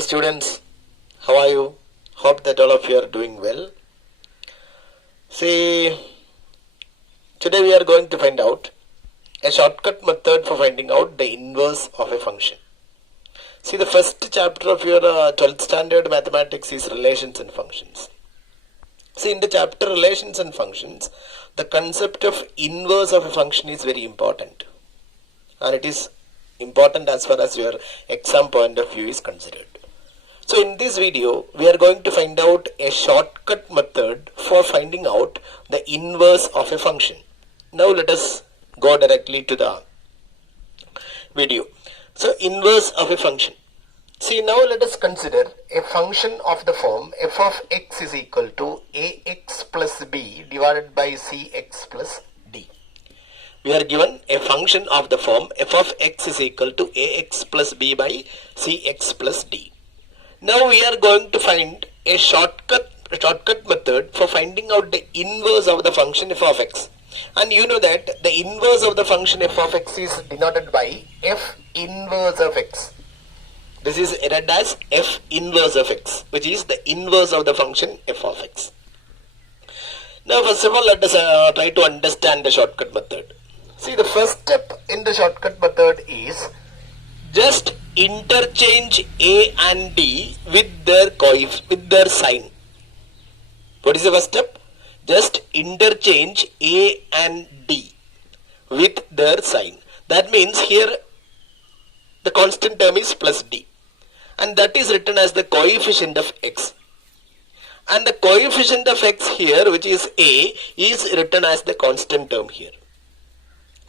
students, how are you? Hope that all of you are doing well. See, today we are going to find out a shortcut method for finding out the inverse of a function. See, the first chapter of your 12th standard mathematics is relations and functions. See, in the chapter relations and functions, the concept of inverse of a function is very important, and it is important as far as your exam point of view is considered. So in this video, we are going to find out a shortcut method for finding out the inverse of a function. Now let us go directly to the video. So inverse of a function. See, now let us consider a function of the form f of x is equal to ax plus b divided by cx plus d. We are given a function of the form f of x is equal to ax plus b by cx plus d. Now we are going to find a shortcut method for finding out the inverse of the function f of x. And you know that the inverse of the function f of x is denoted by f inverse of x. This is read as f inverse of x, which is the inverse of the function f of x. Now first of all, let us try to understand the shortcut method. See, the first step in the shortcut method is just interchange a and d with their sign. What is the first step? Just interchange a and d with their sign. That means here the constant term is plus d, and that is written as the coefficient of x. And the coefficient of x here, which is a, is written as the constant term here.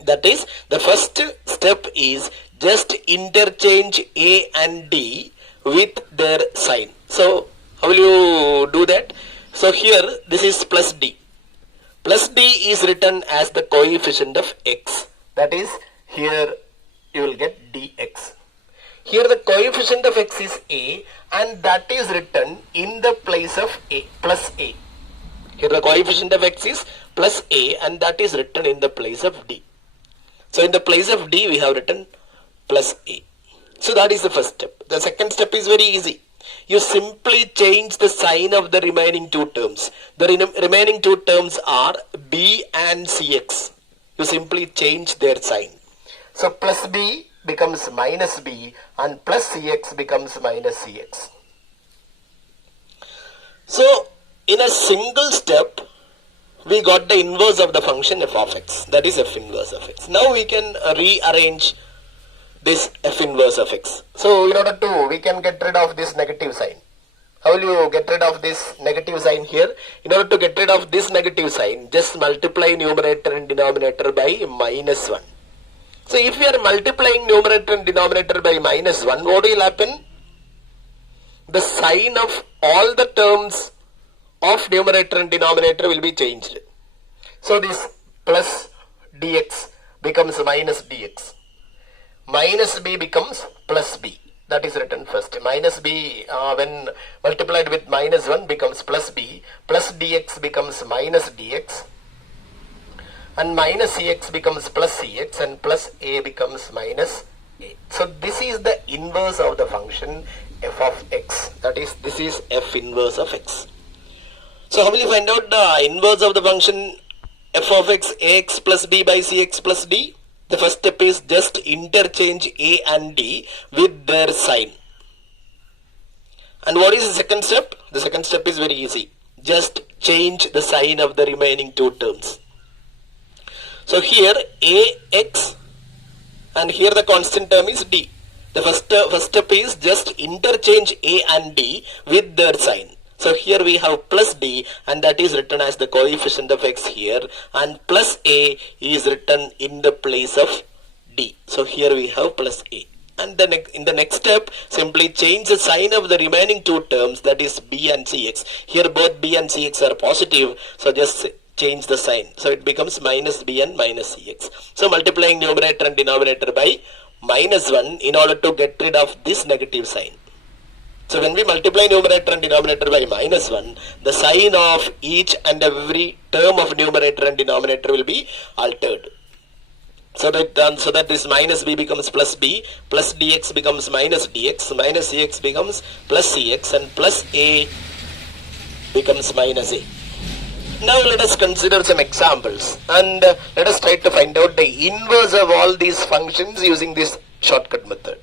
That is, the first step is just interchange a and d with their sign. So how will you do that? So here this is plus d. Plus d is written as the coefficient of x. That is, here you will get dx. Here the coefficient of x is a, and that is written in the place of a, plus a. Here the coefficient of x is plus a, and that is written in the place of d. So in the place of d we have written plus a. So that is the first step. The second step is very easy. You simply change the sign of the remaining two terms. The remaining two terms are b and cx. You simply change their sign. So plus b becomes minus b, and plus cx becomes minus cx. So in a single step, we got the inverse of the function f of x. That is f inverse of x. Now we can rearrange this f inverse of x. So in order to, we can get rid of this negative sign. How will you get rid of this negative sign here? In order to get rid of this negative sign, just multiply numerator and denominator by minus 1. So if we are multiplying numerator and denominator by minus 1, what will happen? The sign of all the terms of numerator and denominator will be changed. So this plus dx becomes minus dx. Minus b becomes plus b. That is written first. Minus b when multiplied with minus 1 becomes plus b. Plus dx becomes minus dx. And minus cx becomes plus cx, and plus a becomes minus a. So this is the inverse of the function f of x. That is, this is f inverse of x. So how will you find out the inverse of the function f of x, ax plus b by cx plus d? The first step is just interchange a and d with their sign. And what is the second step? The second step is very easy. Just change the sign of the remaining two terms. So here ax, and here the constant term is d. The first step is just interchange a and d with their sign. So here we have plus d, and that is written as the coefficient of x here, and plus a is written in the place of d. So here we have plus a. And then in the next step, simply change the sign of the remaining two terms, that is b and cx. Here both b and cx are positive, so just change the sign. So it becomes minus b and minus cx. So multiplying numerator and denominator by minus 1 in order to get rid of this negative sign. So when we multiply numerator and denominator by minus 1, the sign of each and every term of numerator and denominator will be altered. So that this minus b becomes plus b, plus dx becomes minus dx, minus cx becomes plus cx, and plus a becomes minus a. Now let us consider some examples and let us try to find out the inverse of all these functions using this shortcut method.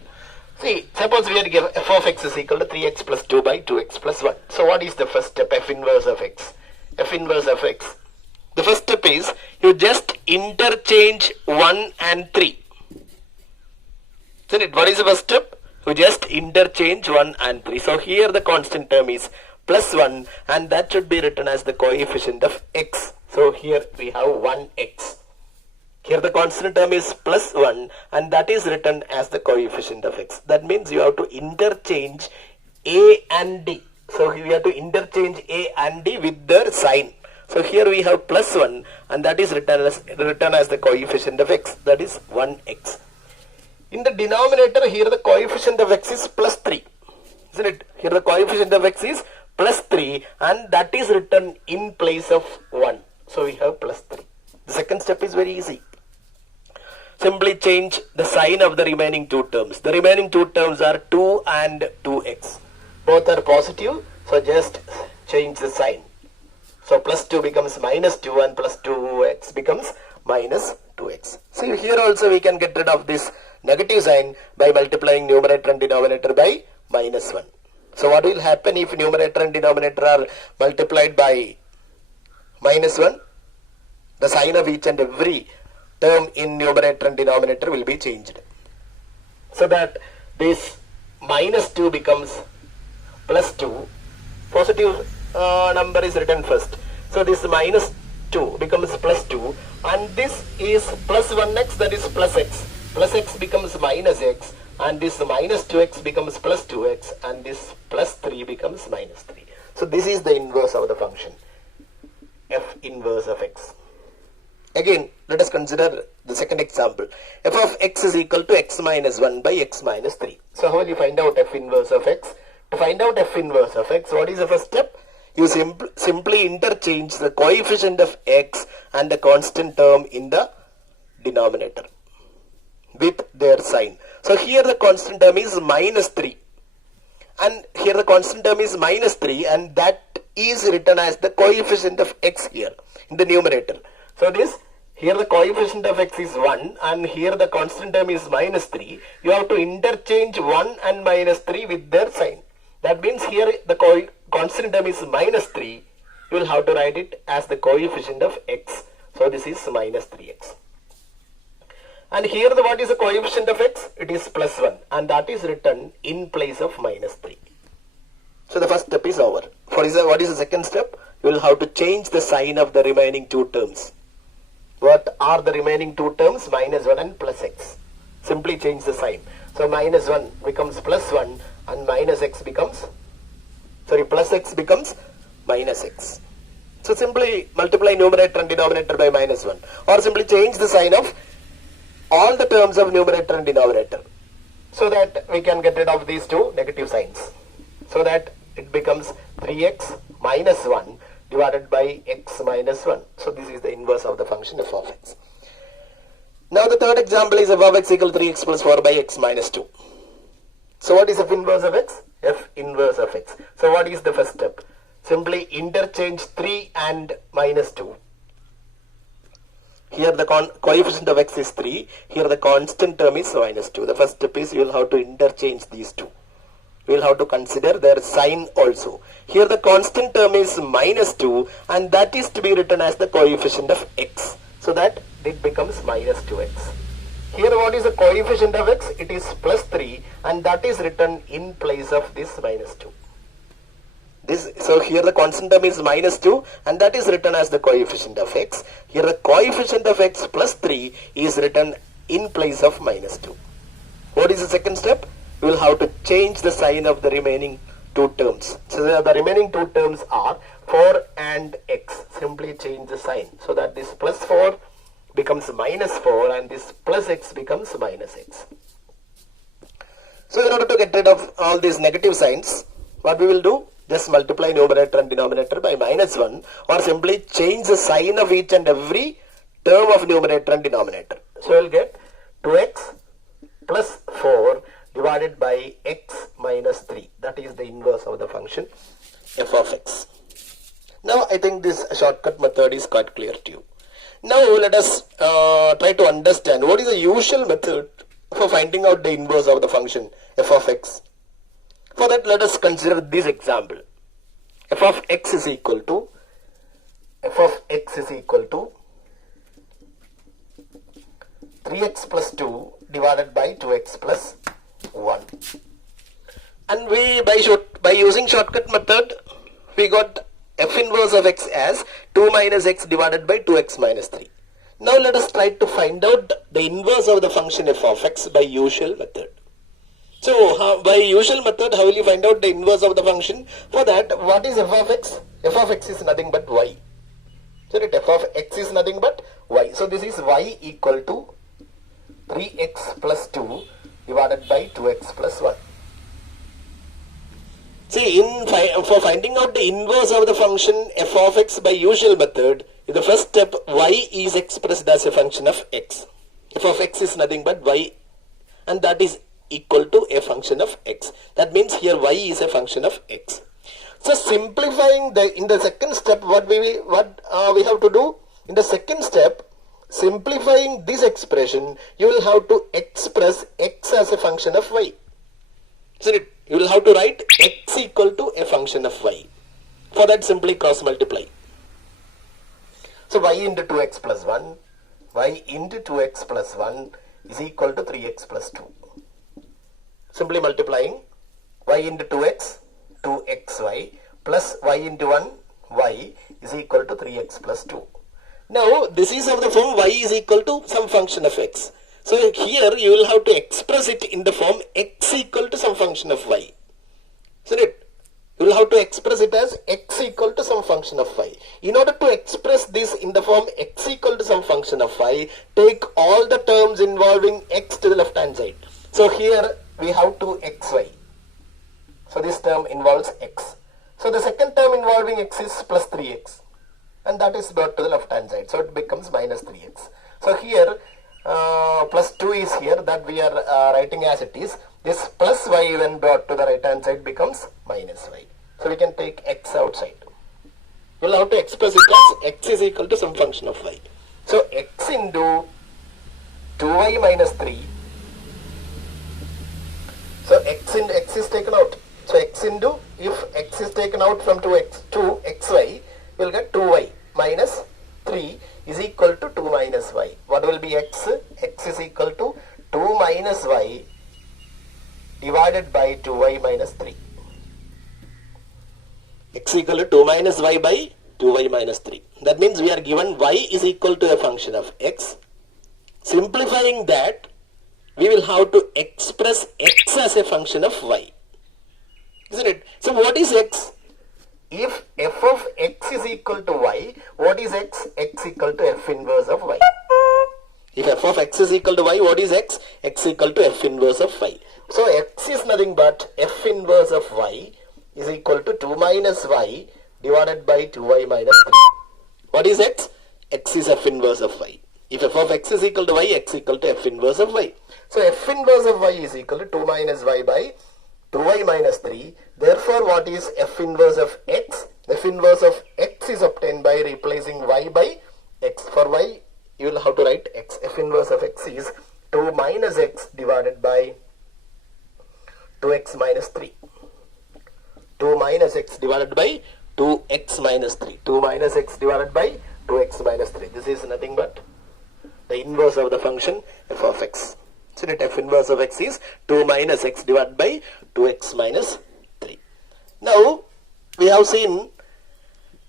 See, suppose we are given f of x is equal to 3x plus 2 by 2x plus 1. So what is the first step? F inverse of x. F inverse of x. The first step is you just interchange 1 and 3. Isn't it? What is the first step? You just interchange 1 and 3. So here the constant term is plus 1 and that should be written as the coefficient of x. So here we have 1x. Here the constant term is plus 1 and that is written as the coefficient of x. That means you have to interchange a and d. So we have to interchange a and d with their sign. So here we have plus 1 and that is written as the coefficient of x. That is 1x. In the denominator here the coefficient of x is plus 3. Isn't it? Here the coefficient of x is plus 3 and that is written in place of 1. So we have plus 3. The second step is very easy. Simply change the sign of the remaining two terms. The remaining two terms are 2 and 2x. Both are positive, so just change the sign. So plus 2 becomes minus 2 and plus 2x becomes minus 2x. See, here also we can get rid of this negative sign by multiplying numerator and denominator by minus 1. So what will happen if numerator and denominator are multiplied by minus 1? The sign of each and every term in numerator and denominator will be changed. So that this minus 2 becomes plus 2. Positive number is written first. So this minus 2 becomes plus 2 and this is plus 1x, that is plus x. Plus x becomes minus x and this minus 2x becomes plus 2x and this plus 3 becomes minus 3. So this is the inverse of the function f inverse of x. Again, let us consider the second example. F of x is equal to x minus 1 by x minus 3. So how will you find out f inverse of x? To find out f inverse of x, what is the first step? You simply interchange the coefficient of x and the constant term in the denominator with their sign. So here the constant term is minus 3 and here the constant term is minus 3 and that is written as the coefficient of x here in the numerator. So this here the coefficient of x is 1 and here the constant term is minus 3. You have to interchange 1 and minus 3 with their sign. That means here the constant term is minus 3. You will have to write it as the coefficient of x. So this is minus 3x. And here what is the coefficient of x? It is plus 1 and that is written in place of minus 3. So the first step is over. What is the second step? You will have to change the sign of the remaining two terms. What are the remaining two terms? Minus 1 and plus x. Simply change the sign. So minus 1 becomes plus 1 and minus x becomes, plus x becomes minus x. So simply multiply numerator and denominator by minus 1 or simply change the sign of all the terms of numerator and denominator so that we can get rid of these two negative signs. So that it becomes 3x minus 1 divided by x minus 1. So this is the inverse of the function f of x. Now the third example is f of x equal to 3x plus 4 by x minus 2. So what is f inverse of x? F inverse of x. So what is the first step? Simply interchange 3 and minus 2. Here the coefficient of x is 3. Here the constant term is minus 2. The first step is you will have to interchange these two. We will have to consider their sign also. Here the constant term is minus 2 and that is to be written as the coefficient of x. So that it becomes minus 2x. Here what is the coefficient of x? It is plus 3 and that is written in place of this minus 2. So here the constant term is minus 2 and that is written as the coefficient of x. Here the coefficient of x plus 3 is written in place of minus 2. What is the second step? We will have to change the sign of the remaining two terms. So the remaining two terms are 4 and x. Simply change the sign so that this plus 4 becomes minus 4 and this plus x becomes minus x. So in order to get rid of all these negative signs, what we will do? Just multiply numerator and denominator by minus 1 or simply change the sign of each and every term of numerator and denominator. So we'll get 2x plus 4 divided by x minus 3. That is the inverse of the function f of x. Now I think this shortcut method is quite clear to you. Now let us try to understand what is the usual method for finding out the inverse of the function f of x. For that, let us consider this example. f of x is equal to 3x plus 2 divided by 2x plus 1. And we by using shortcut method, we got f inverse of x as 2 minus x divided by 2x minus 3. Now let us try to find out the inverse of the function f of x by usual method. So by usual method, how will you find out the inverse of the function? For that, what is f of x? F of x is nothing but y. So f of x is nothing but y. So this is y equal to 3x plus 2 divided by 2x plus 1. See, for finding out the inverse of the function f of x by usual method, in the first step, y is expressed as a function of x. F of x is nothing but y, and that is equal to a function of x. That means here y is a function of x. So simplifying in the second step, what we have to do in the second step, simplifying this expression, you will have to express x as a function of y. So you will have to write x equal to a function of y. For that, simply cross multiply. So y into 2x plus 1, y into 2x plus 1 is equal to 3x plus 2. Simply multiplying y into 2x, 2xy plus y into 1, y is equal to 3x plus 2. Now this is of the form y is equal to some function of x. So here you will have to express it in the form x equal to some function of y. Isn't it? You will have to express it as x equal to some function of y. In order to express this in the form x equal to some function of y, take all the terms involving x to the left hand side. So here we have 2xy. So this term involves x. So the second term involving x is plus 3x. And that is brought to the left hand side. So it becomes minus 3x. So here plus 2 is here, that we are writing as it is. This plus y when brought to the right hand side becomes minus y. So we can take x outside. We will have to express it as x is equal to some function of y. So x into 2y minus 3. So x is taken out. So x into, if x is taken out from 2xy, we will get 2y minus 3 is equal to 2 minus y. What will be x? X is equal to 2 minus y divided by 2y minus 3. X equal to 2 minus y by 2y minus 3. That means we are given y is equal to a function of x. Simplifying that, we will have to express x as a function of y. Isn't it? So what is x? If f of x is equal to y, what is x? X equal to f inverse of y. If f of x is equal to y, what is x? X equal to f inverse of y. So x is nothing but f inverse of y is equal to 2 minus y divided by 2y minus 3. What is x? X is f inverse of y. If f of x is equal to y, x equal to f inverse of y. So f inverse of y is equal to 2 minus y by 2y minus 3. Therefore, what is f inverse of x? F inverse of x is obtained by replacing y by x. For y, you will have to write x. F inverse of x is 2 minus x divided by 2x minus 3. 2 minus x divided by 2x minus 3. 2 minus x divided by 2x minus 3. This is nothing but the inverse of the function f of x. So that f inverse of x is 2 minus x divided by 2x minus 3. Now, we have seen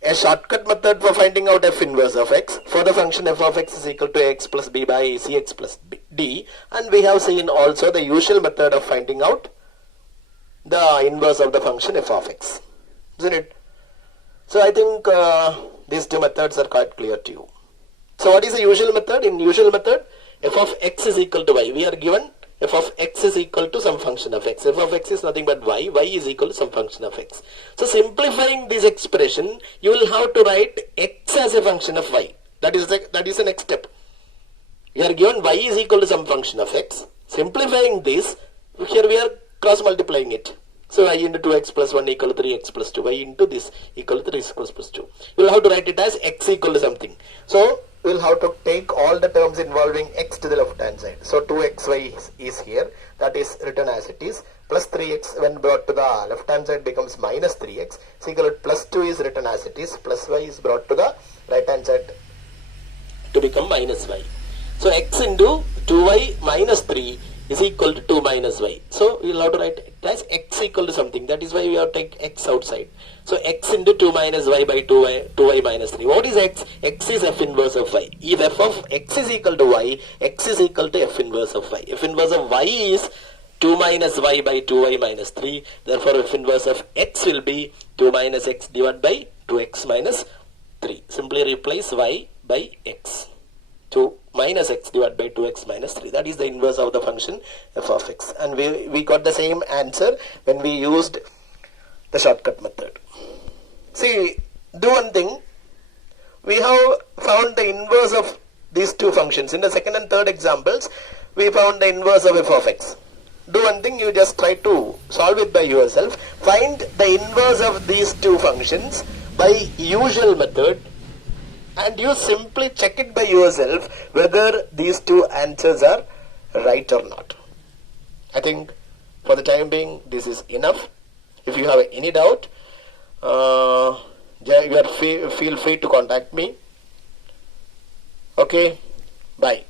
a shortcut method for finding out f inverse of x for the function f of x is equal to x plus b by cx plus d, and we have seen also the usual method of finding out the inverse of the function f of x. Isn't it? So I think these two methods are quite clear to you. So what is the usual method? In usual method, f of x is equal to y. We are given f of x is equal to some function of x. F of x is nothing but y. Y is equal to some function of x. So simplifying this expression, you will have to write x as a function of y. That is the next step. We are given y is equal to some function of x. Simplifying this, here we are cross multiplying it. So y into 2x plus 1 equal to 3x plus 2, y into this equal to 3x plus 2. We will have to write it as x equal to something. So we will have to take all the terms involving x to the left hand side. So 2xy is here, that is written as it is, plus 3x when brought to the left hand side becomes minus 3x, so equal to plus 2 is written as it is, plus y is brought to the right hand side to become minus y. So x into 2y minus 3 is equal to 2 minus y. So we will have to write it as x equal to something. That is why we have to take x outside. So x into 2 minus y by 2y minus 3. What is x? X is f inverse of y. If f of x is equal to y, x is equal to f inverse of y. F inverse of y is 2 minus y by 2y minus 3. Therefore f inverse of x will be 2 minus x divided by 2x minus 3. Simply replace y by x. 2 minus x divided by 2x minus 3. That is the inverse of the function f of x. And we got the same answer when we used the shortcut method. See, do one thing. We have found the inverse of these two functions. In the second and third examples, we found the inverse of f of x. Do one thing, you just try to solve it by yourself. Find the inverse of these two functions by usual method, and you simply check it by yourself whether these two answers are right or not. I think for the time being this is enough. If you have any doubt, feel free to contact me. Okay, bye.